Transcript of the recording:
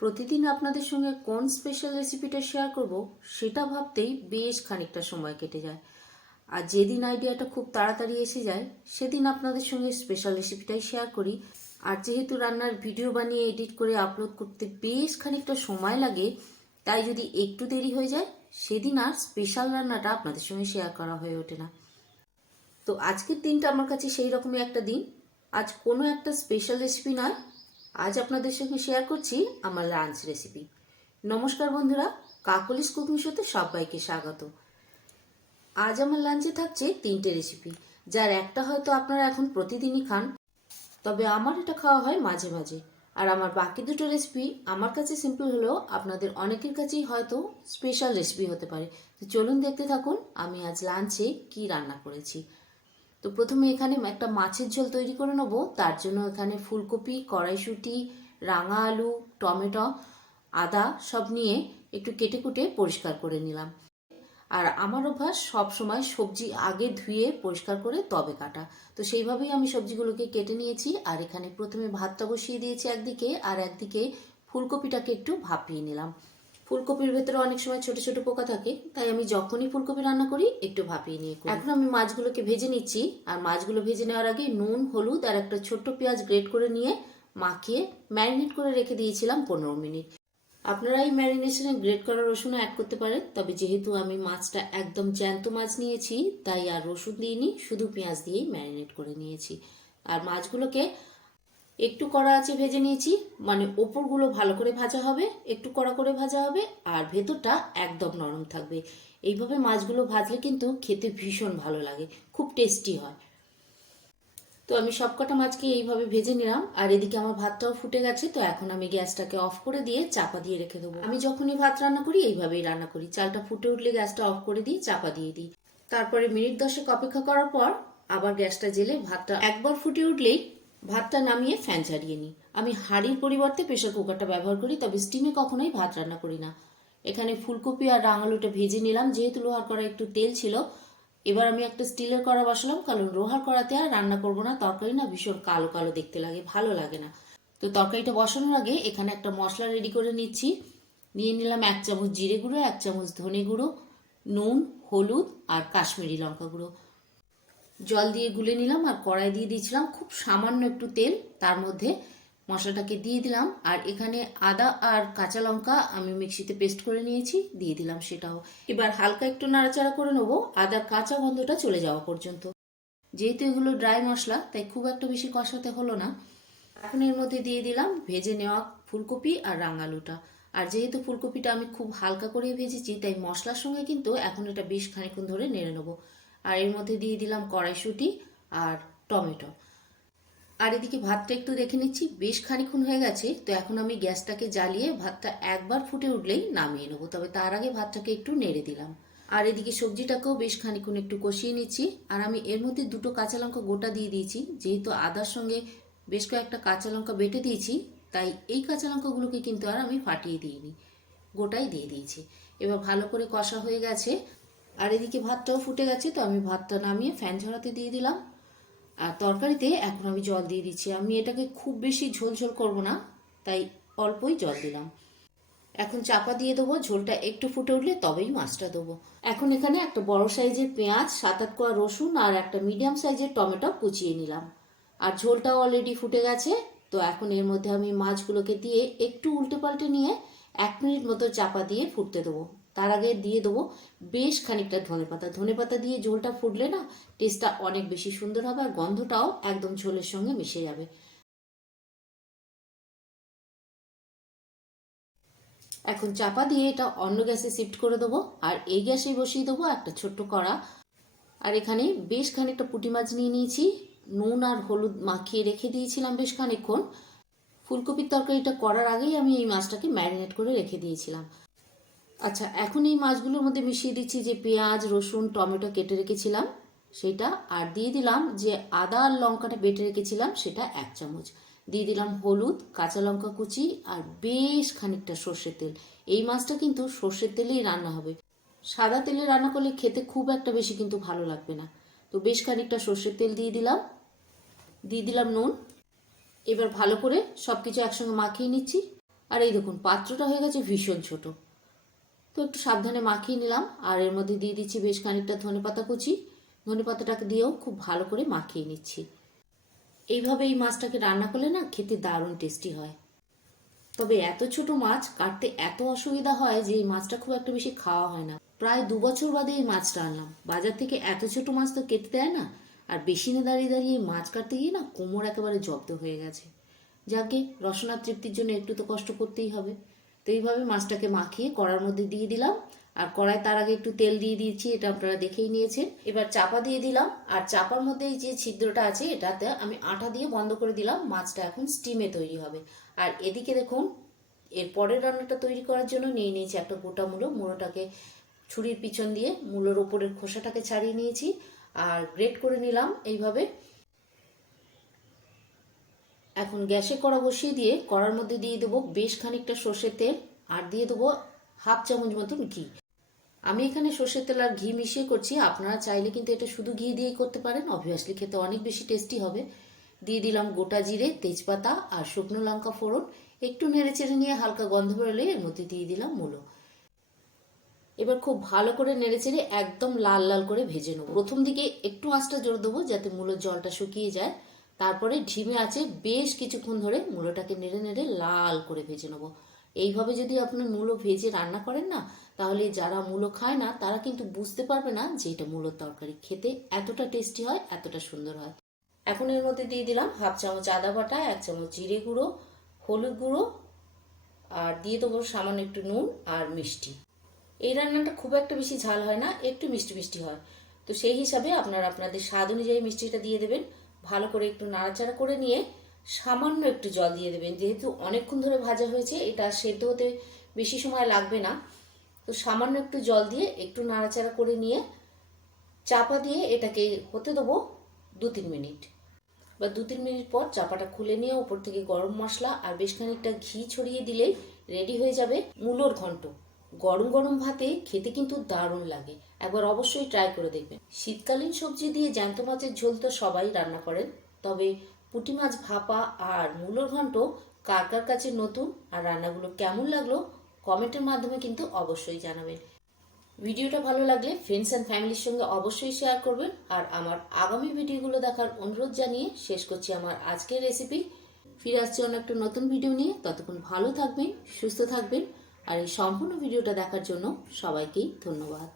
প্রতিদিন আপনাদের সঙ্গে কোন স্পেশাল রেসিপিটা শেয়ার করব, সেটা ভাবতেই বেশ খানিকটা সময় কেটে যায়। আর যেদিন আইডিয়াটা খুব তাড়াতাড়ি এসে যায়, সেদিন আপনাদের সঙ্গে স্পেশাল রেসিপিটাই শেয়ার করি। আর যেহেতু রান্নার ভিডিও বানিয়ে এডিট করে আপলোড করতে বেশ খানিকটা সময় লাগে, তাই যদি একটু দেরি হয়ে যায়, সেদিন আর স্পেশাল রান্নাটা আপনাদের সঙ্গে শেয়ার করা হয়ে ওঠে না। তো আজকের দিনটা আমার কাছে সেই রকমই একটা দিন। আজ কোনো একটা স্পেশাল রেসিপি নয় আজ আপনাদের সঙ্গে শেয়ার করছি আমার লাঞ্চ রেসিপি নমস্কার বন্ধুরা, কাকলিস কুকিং শোতে সবাইকে স্বাগত। আজ আমার লাঞ্চে থাকছে তিনটে রেসিপি যার একটা হয়তো আপনারা এখন প্রতিদিনই খান, তবে আমার এটা খাওয়া হয় মাঝে মাঝে। আর আমার বাকি দুটো রেসিপি আমার কাছে সিম্পল হলেও আপনাদের অনেকের কাছেই হয়তো স্পেশাল রেসিপি হতে পারে। তো চলুন দেখতে থাকুন, আমি আজ লাঞ্চে কি রান্না করেছি। তো প্রথমে এখানে একটা মাছের ঝোল তৈরি করে নেব। তার জন্য এখানে ফুলকপি, কড়াইশুঁটি, রাঙা আলু, টমেটো, আদা সব নিয়ে একটু কেটে কুটে পরিষ্কার করে নিলাম। আর আমার অভ্যাস সব সময় সবজি আগে ধুয়ে পরিষ্কার করে তবে কাটা। তো সেইভাবেই আমি সবজিগুলোকে কেটে নিয়েছি। আর এখানে প্রথমে ভাতটা বসিয়ে দিয়েছি একদিকে, আর একদিকে ফুলকপিটাকে একটু ভাপিয়ে নিলাম। ফুলকপির ভেতরে অনেক সময় ছোট ছোট পোকা থাকে, তাই আমি যখনই ফুলকপি রান্না করি, একটু ভাপিয়ে নিয়ে করি। এখন আমি মাছগুলোকে ভেজে নিচ্ছি, আর মাছগুলো ভেজে নেওয়ার আগে নুন, হলুদ আর একটা ছোট্ট পেঁয়াজ গ্রেট করে নিয়ে মাখিয়ে ম্যারিনেট করে রেখে দিয়েছিলাম পনেরো মিনিট আপনারা এই ম্যারিনেশনে গ্রেট করা রসুনও অ্যাড করতে পারেন, তবে যেহেতু আমি মাছটা একদম জ্যান্ত মাছ নিয়েছি, তাই আর রসুন দিইনি, শুধু পেঁয়াজ দিয়েই ম্যারিনেট করে নিয়েছি আর মাছগুলোকে একটু কড়া আছে ভেজে নিয়েছি মানে ওপরগুলো ভালো করে ভাজা হবে, একটু কড়া করে ভাজা হবে, আর ভেতরটা একদম নরম থাকবে। এইভাবে মাছগুলো ভাজলে কিন্তু খেতে ভীষণ ভালো লাগে, খুব টেস্টি হয়। তো আমি সবকটা মাছকে এইভাবে ভেজে নিলাম, আর এদিকে আমার ভাতটাও ফুটে গেছে, তো এখন আমি গ্যাসটাকে অফ করে দিয়ে চাপা দিয়ে রেখে দেবো। আমি যখনই ভাত রান্না করি, এইভাবেই রান্না করি। চালটা ফুটে উঠলে গ্যাসটা অফ করে দিয়ে চাপা দিয়ে দিই। তারপরে মিনিট দশেক অপেক্ষা করার পর আবার গ্যাসটা জেলে ভাতটা একবার ফুটে উঠলেই ভাতটা নামিয়ে ফ্যান ঝাড়িয়ে নিই। আমি হাঁড়ির পরিবর্তে প্রেশার কুকারটা ব্যবহার করি, তবে স্টিমে কখনোই ভাত রান্না করি না। এখানে ফুলকপি আর রাঙালুটা ভেজে নিলাম, যেহেতু লোহার কড়া একটু তেল ছিল, এবার আমি একটা স্টিলের কড়া বসালাম, কারণ লোহার কড়াতে আর রান্না করব না, তরকারি না ভীষণ কালো কালো দেখতে লাগে, ভালো লাগে না। তো তরকারিটা বসানোর আগে এখানে একটা মশলা রেডি করে নিচ্ছি। নিয়ে নিলাম এক চামচ জিরে গুঁড়ো, এক চামচ ধনে গুঁড়ো, নুন, হলুদ আর কাশ্মীরি লঙ্কা গুঁড়ো। জল দিয়ে গুলে নিলাম আর কড়াই দিয়ে দিয়েছিলাম খুব সামান্য একটু তেল। তার মধ্যে মশলাটাকে দিয়ে দিলাম আর এখানে আদা আর কাঁচা লঙ্কা আমি মিক্সিতে পেস্ট করে নিয়েছি, দিয়ে দিলাম সেটাও। এবার হালকা একটু নাড়াচাড়া করে নেব আদার কাঁচা গন্ধটা চলে যাওয়া পর্যন্ত। যেহেতু এগুলো ড্রাই মশলা, তাই খুব একটা বেশি কষাতে হলো না। এখন এর মধ্যে দিয়ে দিলাম ভেজে নেওয়া ফুলকপি আর রাঙালুটা। আর যেহেতু ফুলকপিটা আমি খুব হালকা করে ভেজেছি, তাই মশলার সঙ্গে কিন্তু এখন এটা বেশ খানিক্ষণ ধরে নেড়ে নেব। আর এর মধ্যে দিয়ে দিলাম কড়াইশুঁটি আর টমেটো। আর এদিকে ভাতটা একটু দেখে নিচ্ছি, বেশ খানিক্ষণ হয়ে গেছে, তো এখন আমি গ্যাসটাকে জ্বালিয়ে ভাতটা একবার ফুটে উঠলেই নামিয়ে নেব। তবে তার আগে ভাতটাকে একটু নেড়ে দিলাম। আর এদিকে সবজিটাকেও বেশ খানিক্ষণ একটু কষিয়ে নিচ্ছি। আর আমি এর মধ্যে দুটো কাঁচা লঙ্কা গোটা দিয়ে দিয়েছি, যেহেতু আদার সঙ্গে বেশ কয়েকটা কাঁচা লঙ্কা বেটে দিয়েছি, তাই এই কাঁচা লঙ্কাগুলোকে কিন্তু আর আমি ফাটিয়ে দিইনি, গোটাই দিয়ে দিয়েছি। এবার ভালো করে কষা হয়ে গেছে আর এদিকে ভাতটাও ফুটে গেছে, তো আমি ভাতটা নামিয়ে ফ্যান ঝরাতে দিয়ে দিলাম। আর তরকারিতে এখন আমি জল দিয়ে দিচ্ছি। আমি এটাকে খুব বেশি ঝোল ঝোল করব না, তাই অল্পই জল দিলাম। এখন চাপা দিয়ে দেবো, ঝোলটা একটু ফুটে উঠলে তবেই মাছটা দেবো। এখন এখানে একটা বড় সাইজের পেঁয়াজ সাত আট কোয়া রসুন আর একটা মিডিয়াম সাইজের টমেটো কুচিয়ে নিলাম। আর ঝোলটাও অলরেডি ফুটে গেছে, তো এখন এর মধ্যে আমি মাছগুলোকে দিয়ে একটু উল্টে পাল্টে নিয়ে এক মিনিট মতো চাপা দিয়ে ফুটতে দেবো। তার আগে দিয়ে দেবো বেশ খানিকটা ধনে পাতা ধনে পাতা দিয়ে ঝোলটা ফুটলে না টেস্টটা অনেক বেশি সুন্দর হবে আর গন্ধটাও একদম ঝোলের সঙ্গে মিশে যাবে। এখন চাপা দিয়ে এটা অন্য গ্যাসে শিফট করে দেবো আর এই গ্যাসেই বসিয়ে দেবো একটা ছোট্ট কড়া। আর এখানে বেশ খানিকটা পুঁটি মাছ নিয়ে নিয়েছি। নুন আর হলুদ মাখিয়ে রেখে দিয়েছিলাম বেশ খানিকক্ষণ। ফুলকপির তরকারিটা করার আগেই আমি এই মাছটাকে ম্যারিনেট করে রেখে দিয়েছিলাম। আচ্ছা এখন এই মাছগুলোর মধ্যে মিশিয়ে দিচ্ছি যে পেঁয়াজ, রসুন, টমেটো কেটে রেখেছিলাম, সেটা, আর দিয়ে দিলাম যে আদা আর লঙ্কাটা বেটে রেখেছিলাম, সেটা এক চামচ। দিয়ে দিলাম হলুদ, কাঁচা লঙ্কা কুচি, আর বেশ খানিকটা সর্ষের তেল। এই মাছটা কিন্তু সর্ষের তেলেই রান্না হবে। সাদা তেলে রান্না করলে খেতে খুব একটা বেশি কিন্তু ভালো লাগবে না। তো বেশ খানিকটা সর্ষের তেল দিয়ে দিলাম। দিয়ে দিলাম নুন। এবার ভালো করে সব কিছু একসঙ্গে মাখিয়ে নিচ্ছি। আর এই দেখুন, পাত্রটা হয়ে গেছে ভীষণ ছোট। তো একটু সাবধানে মাখিয়ে নিলাম। আর এর মধ্যে দিয়ে দিচ্ছি বেশ খানিকটা ধনে পাতা কুচি। ধনে পাতাটাকে দিয়েও খুব ভালো করে মাখিয়ে নিচ্ছি। এইভাবে এই মাছটাকে রান্না করলে না খেতে দারুণ টেস্টি হয়। তবে এত ছোট মাছ কাটতে এত অসুবিধা হয় যে এই মাছটা খুব একটা বেশি খাওয়া হয় না। প্রায় দু বছর বাদে এই মাছটা আনলাম বাজার থেকে এত ছোট মাছ তো কেটে দেয় না। আর বেশি না দাঁড়িয়ে দাঁড়িয়ে মাছ কাটতে গিয়ে না কোমর একেবারে জব্দ হয়ে গেছে। যাকে রসনা তৃপ্তির জন্য একটু তো কষ্ট করতেই হবে। এইভাবে মাছটাকে মাখিয়ে কড়ার মধ্যে দিয়ে দিলাম। আর কড়াই তার আগে একটু তেল দিয়ে দিয়েছি, এটা আপনারা দেখেই নিয়েছেন। এবার চাপা দিয়ে দিলাম। আর চাপার মধ্যে এই যে ছিদ্রটা আছে, এটাতে আমি আটা দিয়ে বন্ধ করে দিলাম। মাছটা এখন স্টিমে তৈরি হবে। আর এদিকে দেখুন, এর পরের রান্নাটা তৈরি করার জন্য নিয়ে নিয়েছি একটা গোটা মূলো। মূলোটাকে ছুরির পিছন দিয়ে, মূলোর ওপরের খোসাটাকে ছাড়িয়ে নিয়েছি। আর গ্রেট করে নিলাম এইভাবে। এখন গ্যাসে কড়া বসিয়ে দিয়ে কড়ার মধ্যে দিয়ে দেবো বেশ খানিকটা সর্ষের তেল, আর দিয়ে দেবো হাফ চামচ মতন ঘি। আমি এখানে সর্ষের তেল আর ঘি মিশিয়ে করছি, আপনারা চাইলে কিন্তু এটা শুধু ঘি দিয়েই করতে পারেন অবভিয়াসলি খেতে অনেক বেশি টেস্টি হবে। দিয়ে দিলাম গোটা জিরে, তেজপাতা আর শুকনো লঙ্কা ফোড়ন, একটু নেড়ে চেড়ে নিয়ে হালকা গন্ধ বেরোলে এর মধ্যে দিয়ে দিলাম মূলো। এবার খুব ভালো করে নেড়ে চেড়ে একদম লাল লাল করে ভেজে নেব। প্রথম দিকে একটু আঁচটা জোর দেবো যাতে মূলোর জলটা শুকিয়ে যায়। তারপরে ঢিমে আছে, বেশ কিছুক্ষণ ধরে মূলোটাকে নেড়ে নেড়ে লাল করে ভেজে নেব। এইভাবে যদি আপনার মূলো ভেজে রান্না করেন না, তাহলে যারা মূলো খায় না, তারা কিন্তু বুঝতে পারবে না যে এটা মূলোর তরকারি। খেতে এতটা টেস্টি হয়, এতটা সুন্দর হয়। এখন এর মধ্যে দিয়ে দিলাম হাফ চামচ আদা বাটা, এক চামচ জিরে গুঁড়ো, হলুদ গুঁড়ো, আর দিয়ে দেবো সামান্য একটু নুন আর মিষ্টি। এই রান্নাটা খুব একটা বেশি ঝাল হয় না, একটু মিষ্টি মিষ্টি হয়। তো সেই হিসাবে আপনারা আপনাদের স্বাদ অনুযায়ী মিষ্টিটা দিয়ে দেবেন। ভালো করে একটু নাড়াচাড়া করে নিয়ে সামান্য একটু জল দিয়ে দেবেন। যেহেতু অনেকক্ষণ ধরে ভাজা হয়েছে, এটা সেদ্ধ হতে বেশি সময় লাগবে না। তো সামান্য একটু জল দিয়ে একটু নাড়াচাড়া করে নিয়ে চাপা দিয়ে এটাকে হতে দেবো দু তিন মিনিট। বা দু তিন মিনিট পর চাপাটা খুলে নিয়ে ওপর থেকে গরম মশলা আর বেশ খানিকটা ঘি ছড়িয়ে দিলেই রেডি হয়ে যাবে মূলোর ঘন্ট। গরম গরম ভাতে খেতে কিন্তু দারুণ লাগে। একবার অবশ্যই ট্রাই করে দেখবেন। শীতকালীন সবজি দিয়ে জ্যান্ত মাছের ঝোল তো সবাই রান্না করেন। তবে পুঁটি মাছ ভাপা আর মূলোর ঘন্ট কার কার কাছে নতুন আর রান্নাগুলো কেমন লাগল কমেন্টের মাধ্যমে কিন্তু অবশ্যই জানাবেন। ভিডিওটা ভালো লাগলে ফ্রেন্ডস অ্যান্ড ফ্যামিলির সঙ্গে অবশ্যই শেয়ার করবেন। আর আমার আগামী ভিডিওগুলো দেখার অনুরোধ জানিয়ে শেষ করছি আমার আজকের রেসিপি ফিরে আসছি অন্য একটা নতুন ভিডিও নিয়ে। ততক্ষণ ভালো থাকবেন, সুস্থ থাকবেন। আর এই সম্পূর্ণ ভিডিওটা দেখার জন্য সবাইকেই ধন্যবাদ।